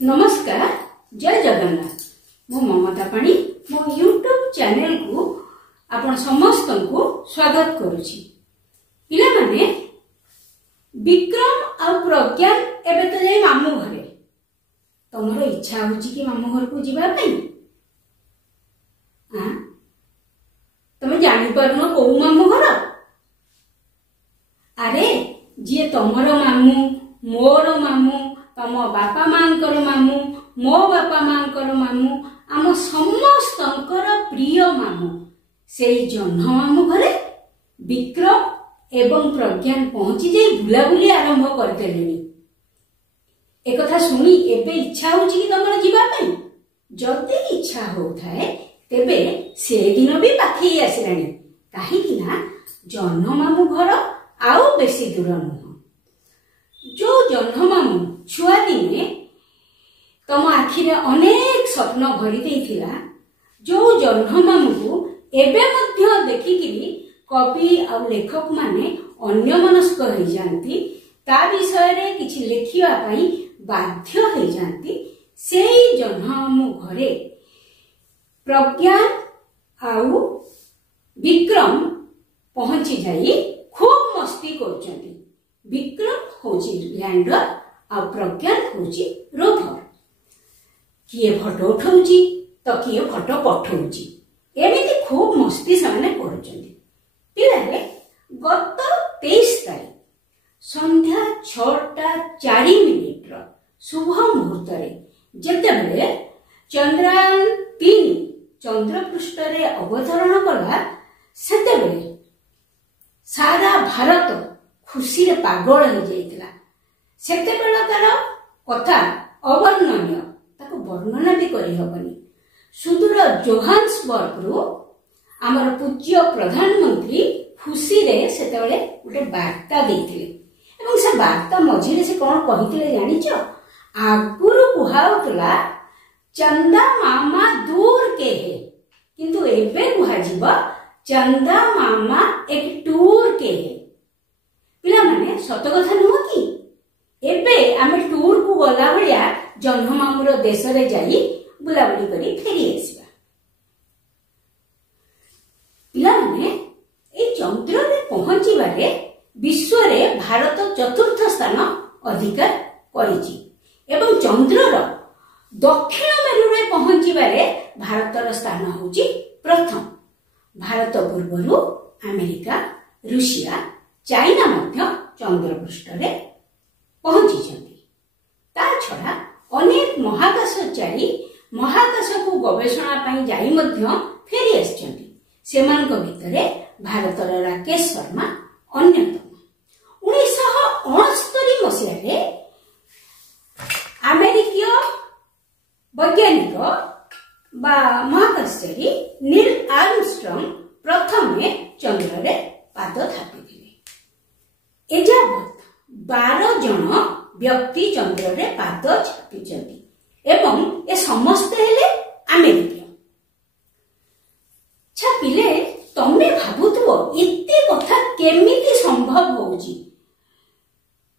नमस्कार, जय जगन्नाथ। मो ममता पाणी मो यूट्यूब चैनल को आपण समस्त को स्वागत करुछि। पिला माने विक्रम आ प्रज्ञान एबे तो जाई मामू घरे। तमरो इच्छा होछि कि मामू घर को जिबा पई? हां, तमे जानि परनो को मामू घर? अरे जे तमरो मामू, मोर मामू, तम बापा मांकर मामू, मो बापा मांकर मामू, आम समस्तंकर प्रिय मामू, सेई जन्ह मामू घरे विक्रम एवं प्रज्ञान पहुंची जाई बुलाबुली आरंभ करदेलेनी। एक कथा सुनी एबे इच्छा होची कि तमर जीवा पई? जदि इच्छा होथाए तेबे से दिन भी पाखी आसिलानी। काहे कि ना जन्ह मामू घर आउ बेसी दूर नुह। जो जन्ह मामू छुआ दिने तम आखिरे अनेक स्वप्न भरी देइथिला, जो जन्ह मामू को एबे मध्य देखिकिरी कवि आ लेखक माने अन्यमनस्क हो जाती, ता विषय रे किछि लेखिया पई बाध्य हो जाती, सेई जन्ह मामू घरे प्रज्ञान आउ विक्रम पहुंची जाई खूब मस्ती करछंती। विक्रम होची लैंडर आ प्रज्ञान होची रोभर। किए फोटो उठाउची तो किए फोटो पठाउची, एमिति खूब मस्ती सामने करूचंती। पिलारे गत 23 तारीख संध्या 6:04 शुभ मुहूर्त रे जेतेबेले चंद्रयान 3 चंद्र पृष्ठ रे अवतरण कला, सेतेबेले सारा भारत खुशी रे पागल हो जाइतिला। सेतेबेले तार कथा अवर्णनीय, ताको वर्णना भी करि हबनी। सुदूर जोहान्सबर्ग रु आमर पूज्य प्रधानमंत्री खुशी रे सेतेबेले उठे वार्ता देइथिले, एवं से वार्ता मझिरे से कोन कहिथिले जानिछ? आगुरु कुहाउतला चंदा मामा दूर के है, किंतु एबे कुहाजिबा चंदा मामा एक टूर के है। पिला माने सत कथा नुह कि एबे आमे टूर को गला भलिया जन्ह मामूर देश रे जाई बुलाबुली करी फेरी आसीबा। पिला माने ए चंद्र रे पहुंचीबारे विश्व रे भारत चतुर्थ स्थान अधिकार करिछि, एवं चंद्र रो दक्षिण मेरु रे पहुंचीबारे भारतर स्थान होछि प्रथम। भारत पूर्वरु अमेरिका, रूसिया, चाइना मध्य चंद्र पृष्ठ रे पहुंची छथि। ता छडा अनेक महाकाशचारी महाकाश को गवेषणा पई जाई मध्य फेरी आछथि। सेमानक भितरे भारतर राकेश शर्मा अन्यतम। 1969 मसिया रे अमेरिकीय वैज्ञानिक बा महाकाशचारी नील आर्मस्ट्रंग प्रथमे चंद्र रे पाद थापिथिले। एजावत 12 जन व्यक्ति चंद्र रे पाद छापिचंती, एवं ए समस्त हेले अमेरिकीय। छापिले तमे भाबुथबो एते कथा केमिति संभव होउची?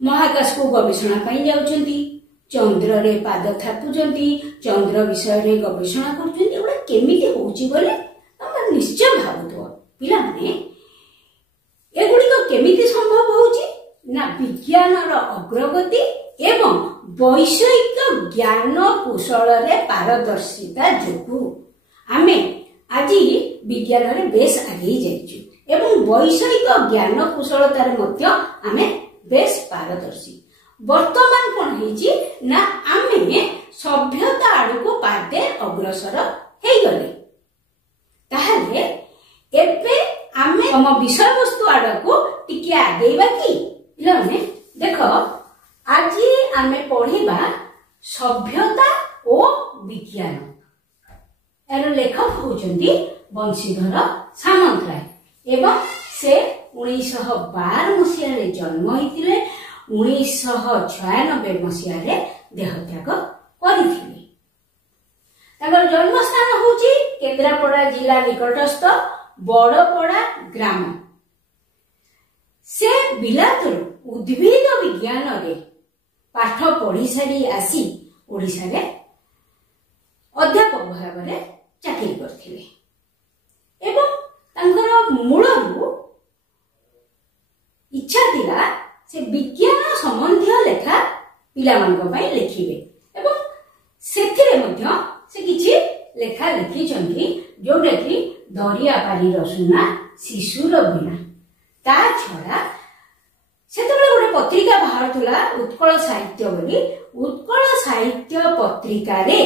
महाकाश को गवेषणा पई जाउचंती, चंद्र रे पाद थापुचंती, चंद्र विषय रे गवेषणा करचंती, एबा केमिति होउची बोले तमे निश्चय भाबुथबो। पिला माने एगुडी को केमिति संभव होउची ना विज्ञान रो अग्रगति एवं वैषयिक ज्ञान कौशल रे पारदर्शिता जोगु आमे आज विज्ञान रे बेस आगे जाइछु, एवं वैषयिक ज्ञान कौशलता रे मध्य आमे बेस पारदर्शी। वर्तमान कोन हेची ना आमे सभ्यता आडको पादे अग्रसर हेई गले। ताहाले एबे आमे हम विषय वस्तु आडको टिके आगेबा कि? पिलाने देखो, आज आमे पढ़िबा सभ्यता और विज्ञान। एरो लेखक होचंदी बंशीधर सामंतराय, एवं से 1912 मसिया रे जन्म होइतिले, 1996 मसिया रे देहत्याग करिथिले। ताकर जन्म स्थान होची केन्द्रापड़ा जिला निकटस्थ बड़पड़ा ग्राम। से बिलातुर उद्भिद विज्ञान रे पाठ पढ़ी सारी आसी ओडिशा रे अध्यापक भाव में चाकरी करथिले एवं तांकर मूलरू इच्छा थिला से विज्ञान संबंधी लेखा पिला मानक पई लिखिबे एवं सेथिरे मध्य से किछि लेखा लिखिचंती जोडे कि दरिया पारी रसुना शिशुर वीणा ता छड़ा सेतबेले गोटे पत्रिका बाहर थला उत्कल साहित्य बोली उत्कल साहित्य पत्रिका रे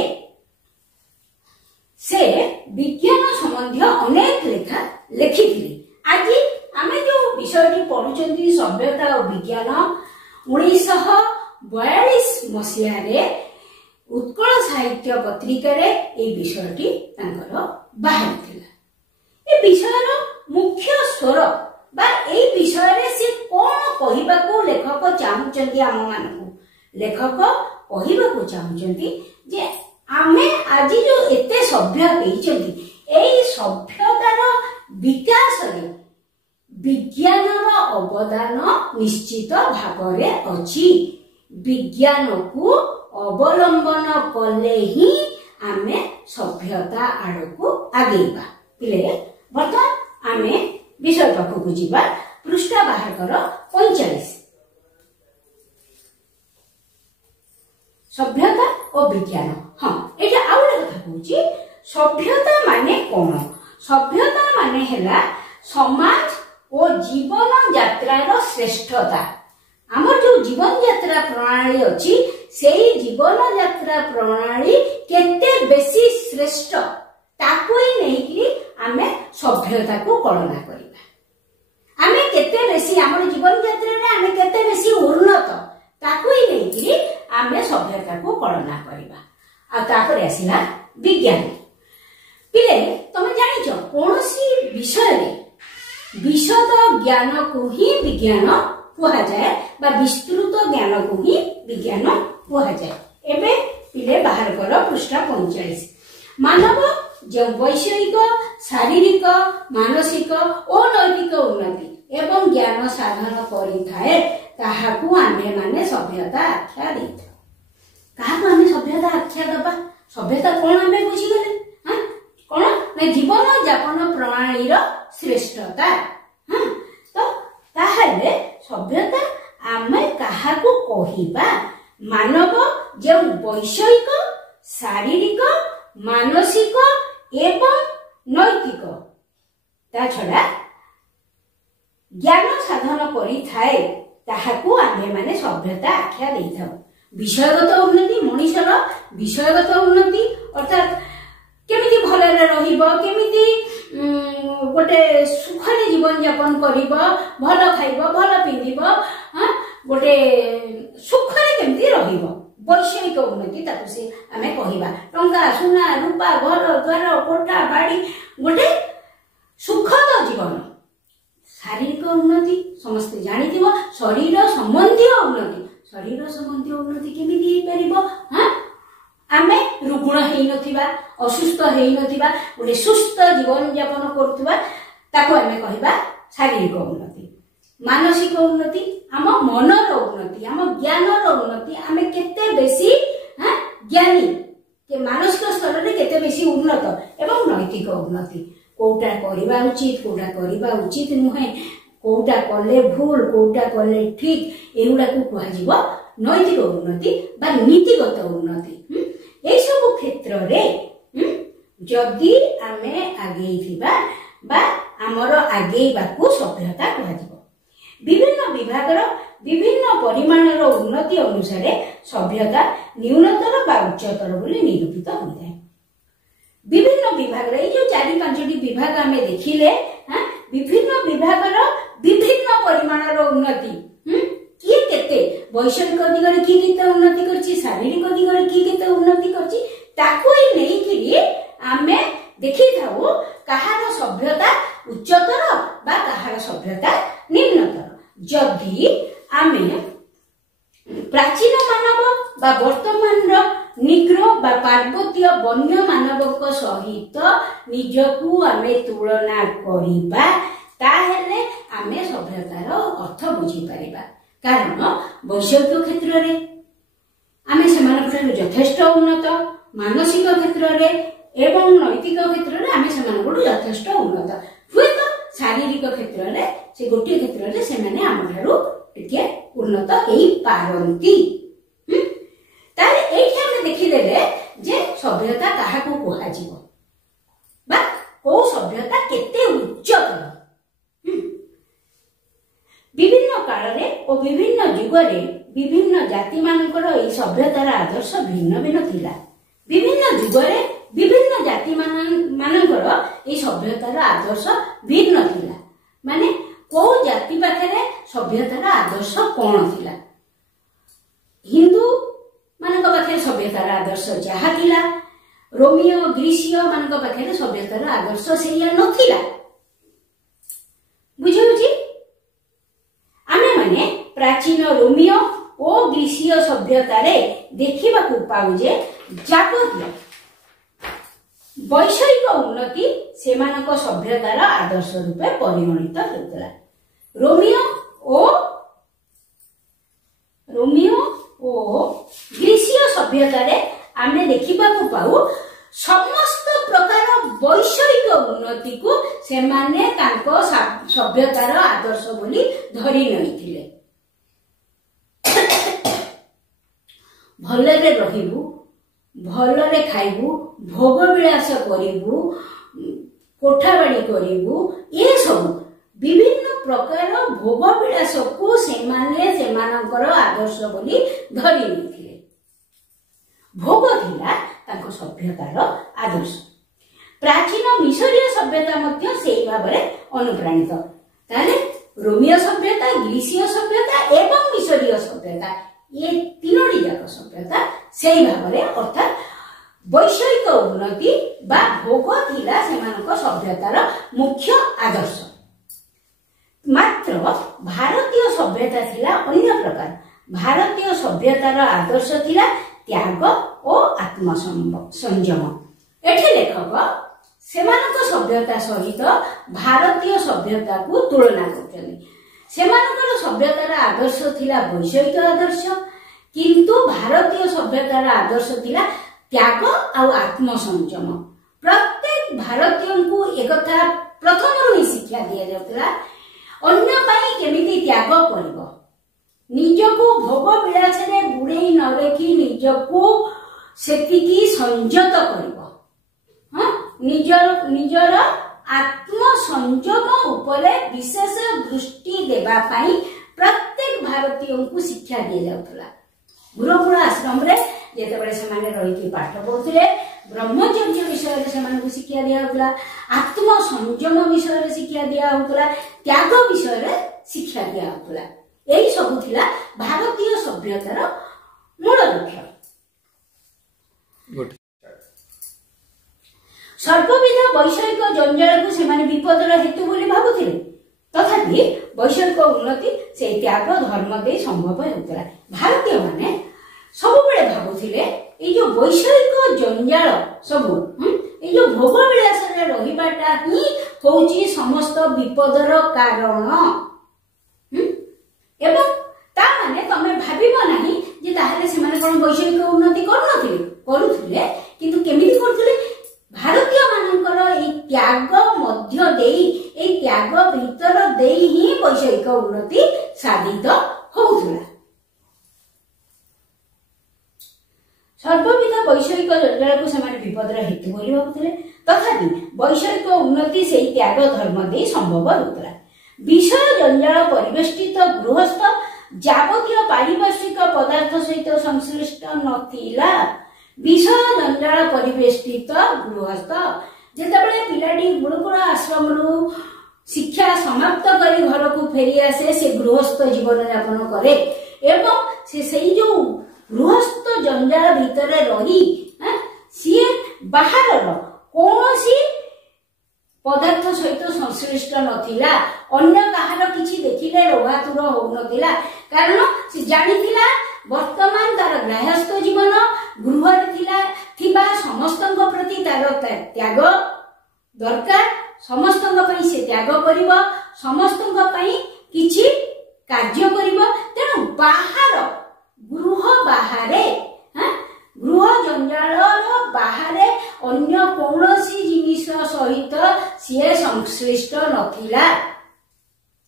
से विज्ञान संबंधी अनेक लेखा लिखिथिले आज आमे जो विषयटी पढुचंती सभ्यता और विज्ञान 1942 मसिया रे उत्कल साहित्य पत्रिका रे ए विषयटी तांकर बाहर थिला ए विषयर मुख्य स्वर बा ए विषय रे से कोन कहिबा को लेखक चाहुचंती आम मानकु लेखक कहिबा को चाहुचंती जे आमे आज जो एते सभ्य हेइचंती एई सभ्यतार विकास रे विज्ञानर अवदान निश्चित भाव रे अछि विज्ञान को अवलंबन कले ही आमे सभ्यता आड़को आगेबा पिले बर्तमान आमे विषय पाखकु जीवा पृष्ठा बाहर कर 45 सभ्यता और विज्ञान हाँ एटा आउले कथा कहूची सभ्यता माने कोन सभ्यता माने हैला समाज और जीवन यात्रार श्रेष्ठता आमर जो जीवन यात्रा प्रणाली अछि सेही जीवन यात्रा प्रणाली केते बेसी श्रेष्ठ ताकू ही नहीं कि आमे सभ्यता को कल्पना करिबा आमे केते बेसी आमर जीवन यात्रा रे आमे केते बेसी उन्नत ताकू ही नहीं कि आमे सभ्यता को कल्पना करिबा आ तापर आसिला विज्ञान पिले तमे जानिचो कोनोसी विषय रे विशद ज्ञान को ही विज्ञान कुहा जाए बा विस्तृत ज्ञान को ही विज्ञान कुहा जाए एबे पिले बाहर कर पृष्ठा 45 मानव जो वैषयिक शारीरिक मानसिक और नैतिक उन्नति एवं ज्ञान साधन करिथाए ताहाकू आमे माने सभ्यता आख्या देथाउ काहाकू आमे सभ्यता आख्या दबा सभ्यता कोन आमे बुझी गले हां कोन ना जीवन यापन प्रणाली रो श्रेष्ठता हां तो ताहाले सभ्यता आमे काहाकू कहिबा मानव जो वैषयिक शारीरिक मानसिक एवं नैतिक ता छड़ा ज्ञान साधन करि थाए ताहाकू आमे माने सभ्यता आख्या देथाउ विषयगत उन्नति मनुष्यर विषयगत उन्नति अर्थात केमिति भलरे रहिबो केमिति गोटे सुखरे जीवन यापन करिबो भल खाइबो भल पिंदिबो हां गोटे सुखरे केमिति रहिबो वैषयिक उन्नति ताकू से आमे कहिबा टंका सोना रूपा घर द्वार कोठा बाड़ी गोटे सुखद जीवन शारीरिक उन्नति समस्त जानिथिबो शरीर संबंधी उन्नति केमिति हे परिबो हां आमे रुग्ण हेइ नथिबा असुस्थ हेइ नथिबा गोटे सुस्थ जीवन यापन करथुबा ताको आमे कहिबा शारीरिक उन्नति मानसिक उन्नति आम मनर उन्नति आम ज्ञानर उन्नति आमे केते बेसी हां ज्ञानी के मानसिक स्तर रे केते बेसी उन्नत एवं नैतिक उन्नति कोटा करिबा उचित नुहे कोटा कले भूल कोटा कले ठीक एउडा को कहा जीवो नैतिक उन्नति बा नीतिगत उन्नति ए सब क्षेत्र रे जदि आमे आगेई थिबा बा हमर आगेईबा को सभ्यता कहा जीवो विभिन्न विभागर विभिन्न परिमाणर उन्नति अनुसार सभ्यता न्यूनतर बा उच्चतर बोली निरूपित होइଥାଏ विभिन्न विभाग रे जो 4-5 विभाग आमे देखिले हां विभिन्न विभागर विभिन्न परिमाणर उन्नति किए केते वैषयिक दिगरे की केते उन्नति करछि शारीरिक दिगरे की केते उन्नति करछि ताको ही नहीं कि आमे देखि थाउ कहार सभ्यता उच्चतर बा कहार सभ्यता निम्नतर जदि आमे प्राचीन मानव बा वर्तमान निग्रह बा पार्वतीय वन्य मानवक सहित निजकू आमे तुलना करिबा ताहेले आमे सभ्यतार अर्थ बुझी परिबा कारण वैषयिक क्षेत्र रे आमे समानक ठारू यथेष्ट उन्नत मानसिक क्षेत्र में एवं नैतिक क्षेत्र में आम से यथेष्ट उन्नत हुए तो शारीरिक क्षेत्र में से गोटे क्षेत्र में से माने आम ठारू टिके उन्नत हेई पारंती। ताले एठी हम देखिदेले जे सभ्यता काहाकू कुहाजिबो बा को सभ्यता केते उच्चतर। विभिन्न काल रे और विभिन्न जुगरे विभिन्न जाति मानकर एई सभ्यतार आदर्श भिन्न भिन्न थिला। विभिन्न जुगरे विभिन्न जाति मानकर एई सभ्यतार आदर्श भिन्न थिला। माने को जाति पाखरे सभ्यतार आदर्श कोन थिला। हिंदू मानक पाखरे सभ्यतार आदर्श जहा थिला, रोमियो ग्रीसीय मानक पाखरे सभ्यतार आदर्श सेया नथिला। बुझिबुझी आमे माने प्राचीन रोमियो और ग्रीसीय सभ्यतारे देखिबाकू पाउ जे जागतिक वैषयिक उन्नति सेमानक सभ्यतार आदर्श रूपे परिगणित होतला। रोमियो ओ ग्रीसीय सभ्यतारे आमे देखिबाकू पाउ समस्त प्रकार वैषयिक उन्नति को सेमाने तांको सभ्यतार आदर्श बोली धरि नैथिले। भलरे रहिबु, भलरे खाइबु, भोग विलास करिबु, कोठाबाड़ी करिबु, ये सब विभिन्न प्रकार भोग विलास को सेमाने सेमानकर आदर्श बोली धरि नैथिले। भोग थिला तांको सभ्यतार आदर्श। प्राचीन मिशरीय सभ्यता मध्य सेही भाबरे अनुप्राणित। ताले रोमियो सभ्यता, ग्रीसीय सभ्यता एवं मिशरीय सभ्यता ये तीनोटी जाक सभ्यता सेही भाबरे अर्थात वैषयिक उन्नति बा भोग थिला सेमानक सभ्यतार मुख्य आदर्श। मात्र भारतीय सभ्यता थिला अन्य प्रकार। भारतीय सभ्यतार आदर्श थिला त्याग और आत्म संयम। एठी लेखक सेमानक सभ्यता सहित भारतीय सभ्यता को तुलना करछन्ति। सेमानकर सभ्यतार आदर्श थिला वैषयिक आदर्श, किंतु भारतीय सभ्यतार आदर्श थिला त्याग और आत्म संयम। प्रत्येक भारतीय को एकथा प्रथम ही शिक्षा दिया जाउतला अन्य पाई केमिति त्याग करिवो, निजको भोग विलास रे बुड़ेई न रखी निजको सेतिकी संयत करिवो। निजर आत्म संयम उपरे विशेष दृष्टि देबा पाई प्रत्येक भारतीय को शिक्षा दिया जाउतला। गुरुकुल आश्रम रे जेतेबेले सेमाने रहिकी पाठ पढुथिले ब्रह्मचर्य विषय रे सेमाने को शिक्षा दिया होतला, आत्म संयम विषय रे शिक्षा दिया होतला, त्याग विषय रे शिक्षा दिया होतला। एही सब थिला भारतीय सभ्यतार मूल लक्ष्य। सर्वविध वैषयिक जंजाल को सेमाने विपदर हेतु बोली भाबुथिले, तथापि वैषयिक उन्नति से त्याग धर्म दे संभव होतला। भारतीय माने सब बेले भाबुथिले ए जो वैषयिक जंजाल सब ए जो भोग विलास रे रहिबाटा ही होची समस्त विपदर कारण। एवं ता माने तमे भाबिबो नाही जे ताहाले सेमाने कोन वैषयिक उन्नति करूथिले, किंतु केमिति करूथिले भारतीय मानकर ए त्याग मध्य देई ए त्याग भीतर देई ही वैषयिक उन्नति साधित होउथला। सर्वविध वैषयिक जंजाल को सेमाने विपदर हेतु बोली भाबुथिले, तथापि वैषयिक उन्नति से त्याग धर्म दे संभव होउथला। विषय जंजाल परिवेष्टित गृहस्थ जावतीय पारिभाषिक पदार्थ सहित संश्लिष्ट नथिला। विषय जंजाल परिवेष्टित गृहस्थ जेतेबेले पिलाटी गुरुकुल आश्रम रु शिक्षा समाप्त करी घर को फेरी आसे से गृहस्थ जीवन यापन करे एवं से सेई जो गृहस्थ जंजाल भीतर रही सी बाहर कौनसी पदार्थ सहित संश्लिष्ट नथिला। अन्य कहार किछि देखिले रोगातुर हो नथिला, कारण से जानिथिला वर्तमान तार गृहस्थ जीवन गृह थिबा समस्तक प्रति तार त्याग दरकार। समस्तक पई से त्याग करिवो, समस्तक पई किछि कार्य करिवो। तेणु बाहर गृह बाहरे कौनसी जिनिस सहित सी संश्लिष्ट नथिला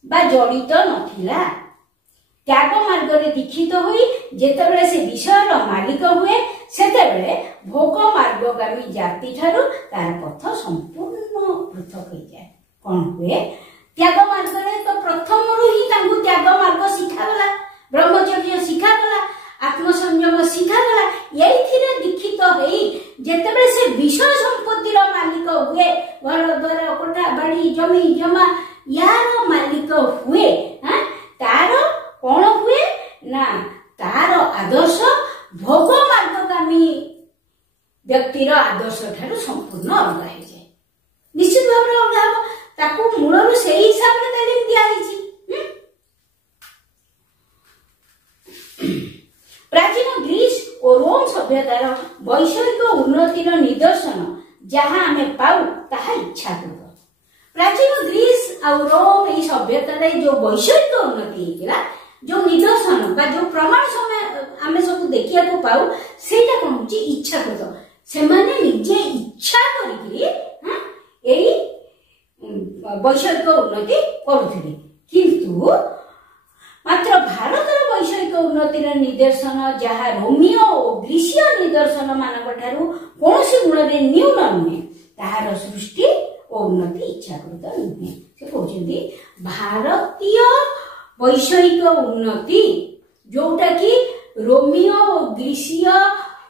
बा जड़ित नथिला। त्याग मार्ग रे दीक्षित हुई जेतेबेले से विषयर मालिक हुए सेतेबेले भोग मार्गगामी जाति ठारू तार पथ संपूर्ण पृथक हो जाए। कौन हुए त्याग मार्ग रे तो प्रथम ही तांकु त्याग मार्ग शिखागला, ब्रह्मचर्य शिखागला, आत्मसंयम शिखागला। एइथिरे दीक्षित होई जेतेबेले से विषय संपत्तिर मालिक हुए, घर द्वार कोठा बाड़ी जमी जमा यार मालिक हुए, तार कौन हुए ना तार आदर्श भोग मार्गगामी व्यक्तिर आदर्श ठारू संपूर्ण अलग हो जाए। निश्चित भाव में अलग हम ताकू मूलर से हिसाब से तालीम दिया। प्राचीन ग्रीस और रोम सभ्यतार वैषयिक उन्नतिर निदर्शन जहाँ आमे पाऊ ताहा इच्छाकृत। प्राचीन ग्रीस और रोम ये सभ्यतार जो वैषयिक उन्नति होता जो निदर्शन बा जो प्रमाण समय आमे सब देखिया को पाऊ सेटा कोन होची इच्छाकृत। से माने निजे इच्छा करी एई वैषयिक उन्नति करुथिले, किंतु मात्र भारतर वैषयिक उन्नतिर निदर्शन जहाँ रोमियो और ग्रीसीय निदर्शन मानक ठारू कौनसी गुण रे न्यून नुहे ताहार सृष्टि और उन्नति इच्छाकृत नुहे। से कहउछन्ती भारतीय वैषयिक उन्नति जोटा कि रोमियो और ग्रीसीय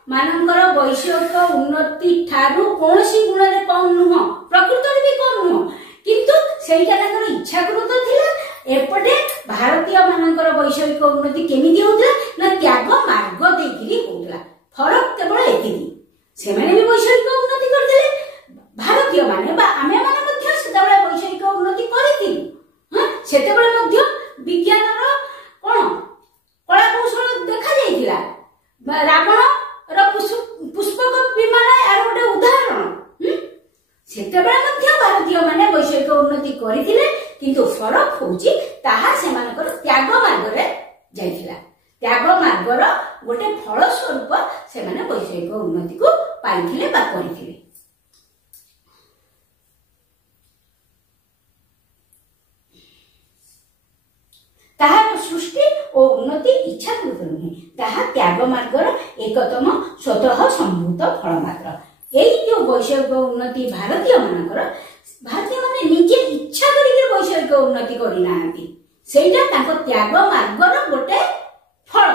मानकर वैषयिक उन्नति ठारू कौनसी गुण रे कम नुह, प्रकृत रे भी कम नुह, किंतु सेटा ताकर इच्छाकृत थिला। एपटे भारतीय मानकर वैषयिक उन्नति केमिति होतला ना त्याग मार्ग देकिरी होतला। फरक केवल एतिकी, से माने भी वैषयिक उन्नति करथिले, भारतीय माने बा आमे माने मध्य सेतेबेले वैषयिक उन्नति करिथिलु। सेतेबेले मध्य विज्ञानर कोन कला कौशल देखा जाइथिला। रावण र पुष्पक विमान आर गोटे उदाहरण। सेतेबेले मध्य भारतीय माने वैषयिक उन्नति करिथिले, किंतु फरक होची ताहा सेमानकर त्याग मार्ग रे जाइथिला। त्याग मार्गर गोटे फल स्वरूप से माने वैषयिक उन्नति को पाइथिले बा करिथिले। ताहार सृष्टि और उन्नति इच्छाकृत नुहे, ताहा त्याग मार्गर एकतम स्वतः संभूत फल मात्र। यही जो वैषयिक उन्नति भारतीय मानकर भारतीय माने निजे इच्छा करिके वैषयिक उन्नति करिनाहांती, सेटा ताको त्याग मार्गर गोटे फल।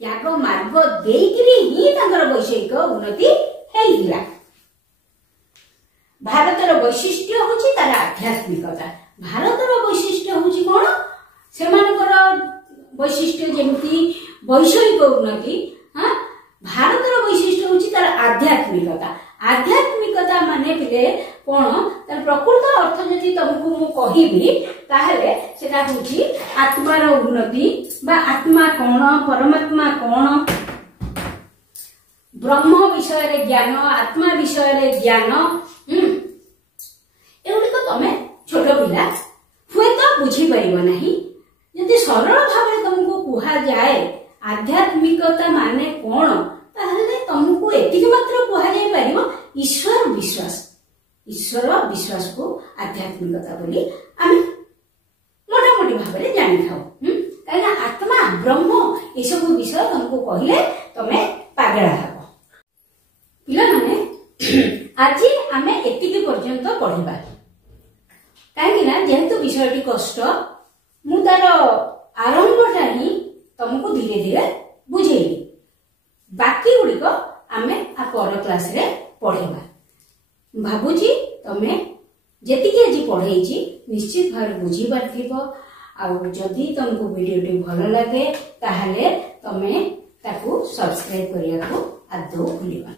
त्याग मार्ग देइकरी ही तांकर वैषयिक उन्नति हेइला। भारतर वैशिष्ट्य होची तार आध्यात्मिकता। भारतर वैशिष्ट्य होची कोन सेमानकर वैशिष्ट्य जेमती वैषयिक उन्नति, भारतर वैशिष्ट्य होची तार आध्यात्मिकता। आध्यात्मिकता माने पिले कोन तार प्रकृत अर्थ जदि तुमको मु कहिबी ताहले सेटा होची आत्मार उन्नति बा आत्मा कोन, परमात्मा कोन, ब्रह्म विषय रे ज्ञान, आत्मा विषय रे ज्ञान। एउडी को तमे छोट पिला हुए तो बुझी परिबो नाही। यदि सरल भाव तुमको कुहा जाए आध्यात्मिकता माने कोन ताहले तुमको एतिक मात्र कुहा जाय परिबो ईश्वर विश्वास। ईश्वर विश्वास को आध्यात्मिकता बोली आमे मोटा मोटी भाव में जानि थाउ। काइना आत्मा ब्रह्म ए सब विषय तुमको कहले तमे पागला हबो। पिला माने आज आमे एतिक पर्यंत पढिबा, काइना जेहेतु विषयटी कष्ट मु तार आरंभटा ही तुमको धीरे धीरे बुझेली। बाकी गुड़िक आमे आ पर क्लास रे पढ़ेबा। भाबुची तमे जेतिके आज पढ़ेइची निश्चित भाव बुझी पारथिबो। आउ जदि तुमको वीडियोटी भल लगे ताहले तमे ताकू सब्सक्राइब करिया को आदौ भूलिबा।